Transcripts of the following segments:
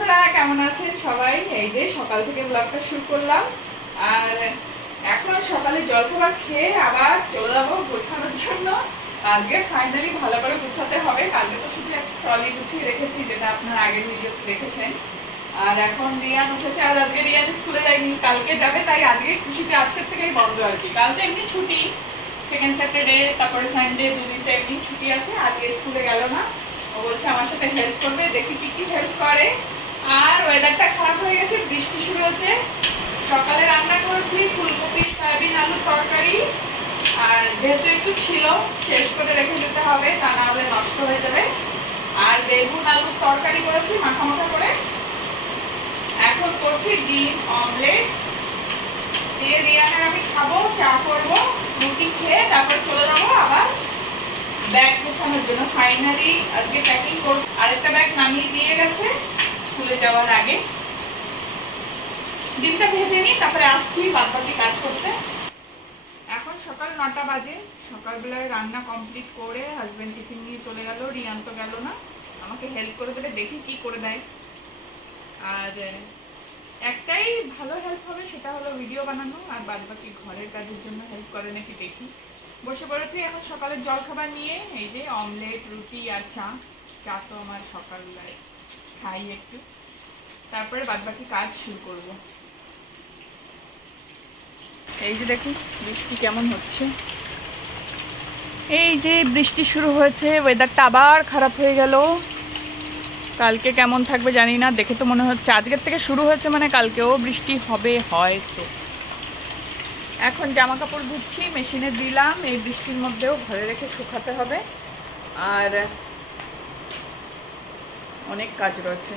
বন্ধুরা, কেমন আছেন সবাই? এই যে সকাল থেকে ব্লগটা শুরু করলাম। আর এখন সকালে জলখাবার খেয়ে আবার চলে যাবো গোছানোর জন্য। আজকে ফাইনালি ভালো করে গোছাতে হবে। কালকে তো শুধু একটা ট্রলি গুছিয়ে রেখেছি, যেটা আপনারা আগের ভিডিওতে দেখেছেন। আর এখন রিয়ান উঠেছে, আর আজকে রিয়ান স্কুলে যায়নি, কালকে যাবে, তাই আজকে খুশিতে আজকের থেকেই বন্ধ আর কি। কাল তো এমনি ছুটি, সেকেন্ড স্যাটারডে, তারপরে সানডে, দুদিনটা এমনি ছুটি আছে। আজকে স্কুলে গেল না, ও বলছে আমার সাথে হেল্প করবে, দেখি কি কি হেল্প করে। আর ওয়েদারটা খারাপ হয়ে গেছে, বৃষ্টি শুরু হচ্ছে। সকালে রান্না করেছি ফুলকপি সয়াবিন আলুর তরকারি, আর যেহেতু একটু ছিল শেষ করে রেখে দিতে হবে, তা না হলে নষ্ট হয়ে যাবে। আর বেগুন আলুর তরকারি করেছি মাখা মাখা করে। এখন করছি ডিম অমলেট, দিয়ে রিয়ানের আমি খাবো, চা করবো, রুটি খেয়ে তারপর চলে যাবো আবার ব্যাগ গোছানোর জন্য। ফাইনালি আজকে প্যাকিং করব। আরেকটা ব্যাগ নামিয়ে দিয়ে গেছে স্কুলে যাওয়ার আগে। ডিমটা ভেজে নিই, তারপরে আসছি বাদবাকি কাজ করতে। এখন সকাল 9টা বাজে। সকালবেলায় রান্না কমপ্লিট করে হাজবেন্ড টিফিন নিয়ে চলে গেল, রিয়ান তো গেল না, আমাকে হেল্প করে দেবে, দেখি কি করে দেয়। আর একটাই ভালো হেল্প হবে, সেটা হলো ভিডিও বানানো, আর বাদবাকি ঘরের কাজের জন্য হেল্প করে নাকি দেখি। বসে পড়েছি এখন সকালের জলখাবার নিয়ে। এই যে অমলেট, রুটি আর চা। চা তো আমার সকালবেলায় খাই একটু, তারপরে বাদবাকি কাজ শুরু করব। এই যে দেখুন বৃষ্টি কেমন হচ্ছে। এই যে বৃষ্টি শুরু হয়েছে, ওয়েদারটা আবার খারাপ হয়ে গেল। কালকে কেমন থাকবে জানি না, দেখে তো মনে হচ্ছে আজকের থেকে শুরু হয়েছে মানে কালকেও বৃষ্টি হবে হয়তো। এখন জামা কাপড় ধুচ্ছি, মেশিনে দিলাম, এই বৃষ্টির মধ্যেও ঘরে রেখে শুকাতে হবে। আর অনেক কাজ রয়েছে।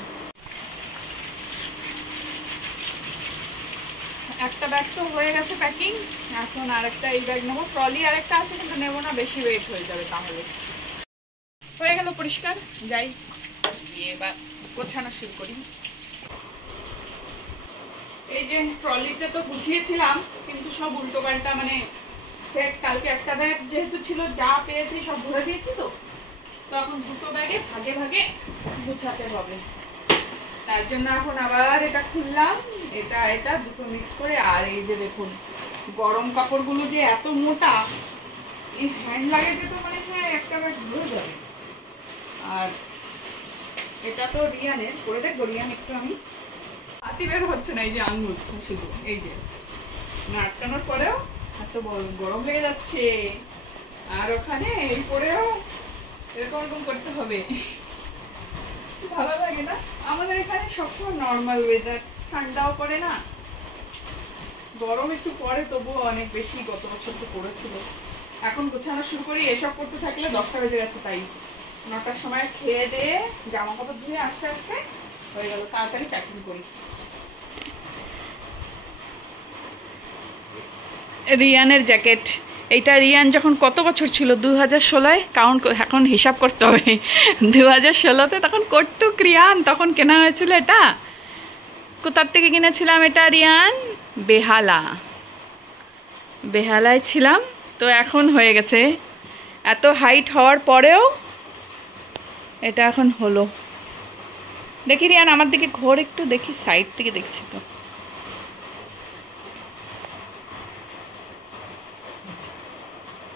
একটা ব্যাগ তো হয়ে গেছে প্যাকিং, এখন আরেকটা এই ব্যাগ নেবো। ট্রলি আরেকটা আছে কিন্তু নেবো না, বেশি ওয়েট হয়ে যাবে তাহলে। হয়ে গেল পরিষ্কার, যাই দিয়ে এবার গোছানো শুরু করি। এই যে ট্রলিতে তো গুছিয়েছিলাম, কিন্তু সব উল্টো পাল্টা, মানে সেট। কালকে একটা ব্যাগ যেহেতু ছিল, যা পেয়েছি সব ভরে দিয়েছি, তো এখন দুটো ব্যাগে ভাগে ভাগে গুছাতে হবে। তার জন্য এখন আবার এটা খুললাম, এটা এটা দুটো মিক্স করে। আর এই যে দেখুন গরম কাপড়গুলো যে এত মোটা, এই হ্যান্ড লাগেজে তো মানে হ্যাঁ একটা ব্যাগ ধরে যাবে। আর এটা তো রিয়ানের, করে দেখবো রিয়ান একটু, আমি হাতি বের হচ্ছে না, এই যে আঙুল শুধু, এই যে আটকানোর পরেও এত গরম লেগে যাচ্ছে। আর ওখানে এই পরেও এরকম এরকম করতে হবে, ভালো লাগে না। আমাদের এখানে সবসময় নর্মাল ওয়েদার, ঠান্ডাও পড়ে না, গরম একটু পরে, তবুও অনেক বেশি গত বছর তো পড়েছিল। এখন গোছানো শুরু করি, এসব করতে থাকলে 10টা বেজে গেছে, তাই 9টার সময় খেয়ে দিয়ে জামা কাপড় ধুয়ে আস্তে আস্তে হয়ে গেল। তাড়াতাড়ি প্যাকিং করি। রিয়ানের জ্যাকেট, এইটা রিয়ান যখন কত বছর ছিল, 2016-এ, কাউন্ট এখন হিসাব করতে হবে। 2016-তে তখন কটুক রিয়ান, তখন কেনা হয়েছিল এটা। কোথার থেকে কিনেছিলাম এটা রিয়ান? বেহালায় ছিলাম তো। এখন হয়ে গেছে, এত হাইট হওয়ার পরেও এটা এখন হলো। দেখি রিয়ান আমার দিকে ঘোর একটু, দেখি সাইড থেকে দেখছি তো।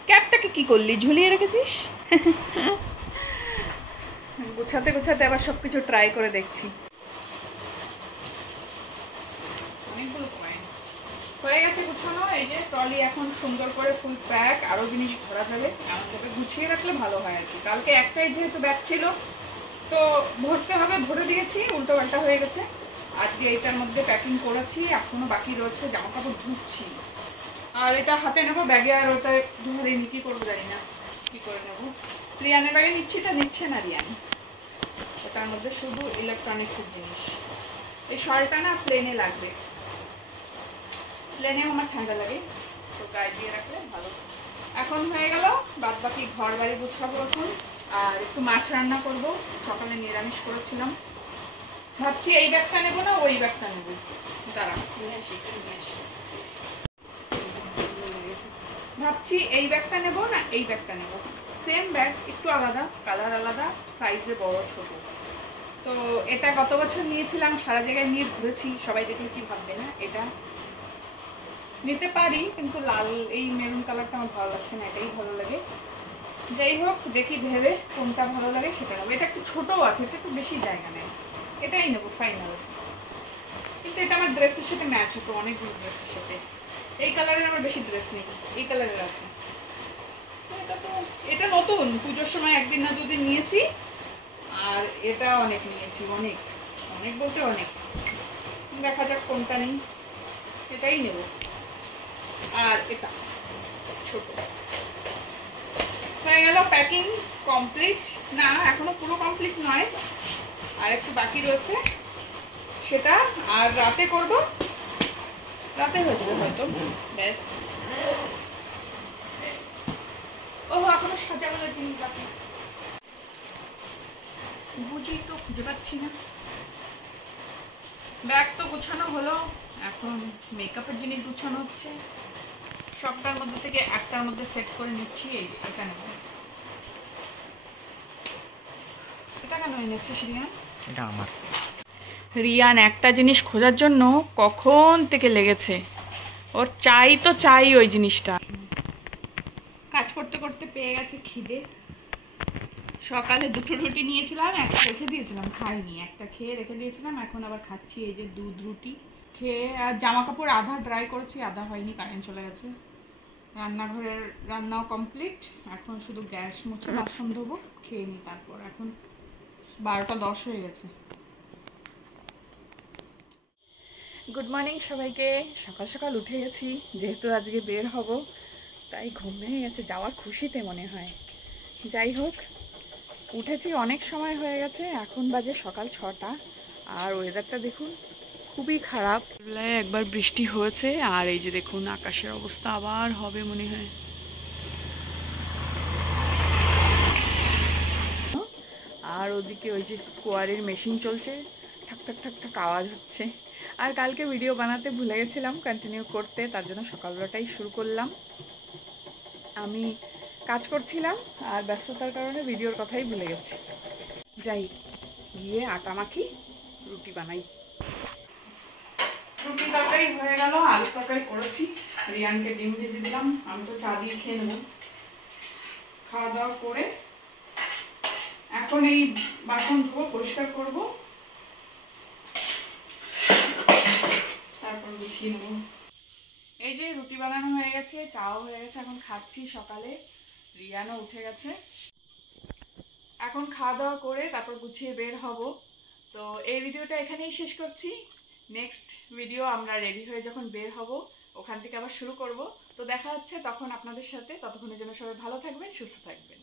ক্যাপটাকে কি করলি, ঝুলিয়ে রেখেছিস? গুছাতে গুছাতে আবার সবকিছু ট্রাই করে দেখছি। অনেকগুলো কয়েন হয়ে গেছে গুছানো। এই যে ট্রলি এখন সুন্দর করে ফুল প্যাক, আরো জিনিস ভরা যাবে, এমন ভাবে গুছিয়ে রাখলে ভালো হয় আর কি। কালকে একটাই যেহেতু ব্যাগ ছিল, তো ভরতে হবে, ভরে দিয়েছি, উল্টো পাল্টা হয়ে গেছে। আজকে এইটার মধ্যে প্যাকিং করেছি, এখনো বাকি রয়েছে, জামা কাপড় ধুচ্ছি। আর এটা হাতে নেবো ব্যাগে, আর ওটা ধরে নি কি করবো জানি না, কি করে নেবো। রিয়ানের ব্যাগে নিচ্ছি, তা নিচ্ছে না রিয়ান। ওটার মধ্যে শুধু ইলেকট্রনিক্সের জিনিস। এই শলটা না প্লেনে লাগবে, প্লেনেও আমার ঠান্ডা লাগে, তো গায়ে দিয়ে রাখলে ভালো। এখন হয়ে গেল বাদ বাকি ঘর বাড়ি গুছাবো এখন। আর একটু মাছ রান্না করব, সকালে নিরামিষ করেছিলাম। ভাবছি এই ব্যাগটা নেবো না ওই ব্যাগটা নেবো, দাঁড়া ভাবছি এই ব্যাগটা নেবো না এই ব্যাগটা নেবো। সেম ব্যাগ, একটু আলাদা, কালার আলাদা, সাইজে বড় ছোট। তো এটা গত বছর নিয়েছিলাম, সারা জায়গায় নিয়ে ঘুরেছি, সবাই দেখলে কি ভাববে না। এটা নিতে পারি, কিন্তু লাল এই মেরুন কালারটা আমার ভালো লাগছে না, এটাই ভালো লাগে। যাই হোক, দেখি ভেবে কোনটা ভালো লাগে সেটা নেবো। এটা একটু ছোটও আছে, এটা একটু বেশি জায়গা নেয়, এটাই নেবো ফাইনাল। কিন্তু এটা আমার ড্রেসের সাথে ম্যাচ হতো, অনেকগুলো ড্রেসের সাথে। এই কালারের আমার বেশি ড্রেস নেই, এই কালারের আছে। এটা নতুন, পুজোর সময় একদিন না দুদিন নিয়েছি, আর এটা অনেক নিয়েছি, অনেক অনেক বলতে অনেক। দেখা যাক কোনটা নেই, এটাই নেব। আর এটা ছোট হয়ে গেল, প্যাকিং কমপ্লিট। না, এখনো পুরো কমপ্লিট নয়, আর একটু বাকি রয়েছে সেটা। আর রাতে করব, রাতে হয়ে যাবে হয়তো, ব্যাস। ও এখনো সাজানোর জিনিস বাকি, বুঝি তো খুঁজে পাচ্ছি না। ব্যাগ তো গুছানো হলো, এখন মেকআপের জিনিস গুছানো হচ্ছে। সবটার মধ্যে থেকে একটার মধ্যে সেট করে নিচ্ছি। এটা নেব। এটা কেন এনেছিস রিয়ান? এটা আমার। রিয়ান একটা জিনিস খোঁজার জন্য কখন থেকে লেগেছে, ওর চাই তো চাই ওই জিনিসটা। কাজ করতে করতে পেয়ে গেছে খিদে। সকালে দুটো রুটি নিয়েছিলাম, একটা রেখে দিয়েছিলাম, খাইনি, একটা খেয়ে রেখে দিয়েছিলাম, এখন আবার খাচ্ছি। এই যে দুধ রুটি খেয়ে। আর জামা কাপড় আধা ড্রাই করেছি, আধা হয়নি, কারেন্ট চলে গেছে। রান্নাঘরের রান্নাও কমপ্লিট, এখন শুধু গ্যাস মুছে বাসন ধোবো, খেয়ে নিই তারপর। এখন 12টা 10 হয়ে গেছে। গুড মর্নিং সবাইকে। সকাল সকাল উঠে গেছি, যেহেতু আজকে বের হব, তাই ঘুম ভেঙে গেছে যাওয়ার খুশিতে মনে হয়। যাই হোক, উঠেছি অনেক সময় হয়ে গেছে, এখন বাজে সকাল 6টা। আর ওয়েদারটা দেখুন, খুবই খারাপ। বেলায় একবার বৃষ্টি হয়েছে, আর এই যে দেখুন আকাশের অবস্থা আবার হবে মনে হয়। আর ওদিকে ওই যে কোয়ারির মেশিন চলছে, ঠাক ঠাক ঠাক ঠাক আওয়াজ হচ্ছে। আর কালকে ভিডিও বানাতে ভুলে গেছিলাম কন্টিনিউ করতে, তার জন্য সকালবেলাটাই শুরু করলাম। আমি কাজ করছিলাম আর ব্যস্ততার কারণে ভিডিওর কথাই ভুলে গেছি। যাই গিয়ে আটা মাখি, রুটি বানাই। রুটি তরকারি হয়ে গেল, আলু তরকারি করেছি, রিয়ানকে ডিম ভেজে দিলাম, আমি তো চা দিয়ে খেয়ে নেব। খাওয়া দাওয়া করে এখন এই বাসন ধোবো, পরিষ্কার করবো, তারপর গুছিয়ে নেবো। এই যে রুটি বানানো হয়ে গেছে, চাও হয়ে গেছে, এখন খাচ্ছি। সকালে রিয়ানও উঠে গেছে, এখন খাওয়া দাওয়া করে তারপর গুছিয়ে বের হব। তো এই ভিডিওটা এখানেই শেষ করছি। নেক্সট ভিডিও আমরা রেডি হয়ে যখন বের হব, ওখান থেকে আবার শুরু করব। তো দেখা হচ্ছে তখন আপনাদের সাথে। ততক্ষণের জন্য সবাই ভালো থাকবেন, সুস্থ থাকবেন।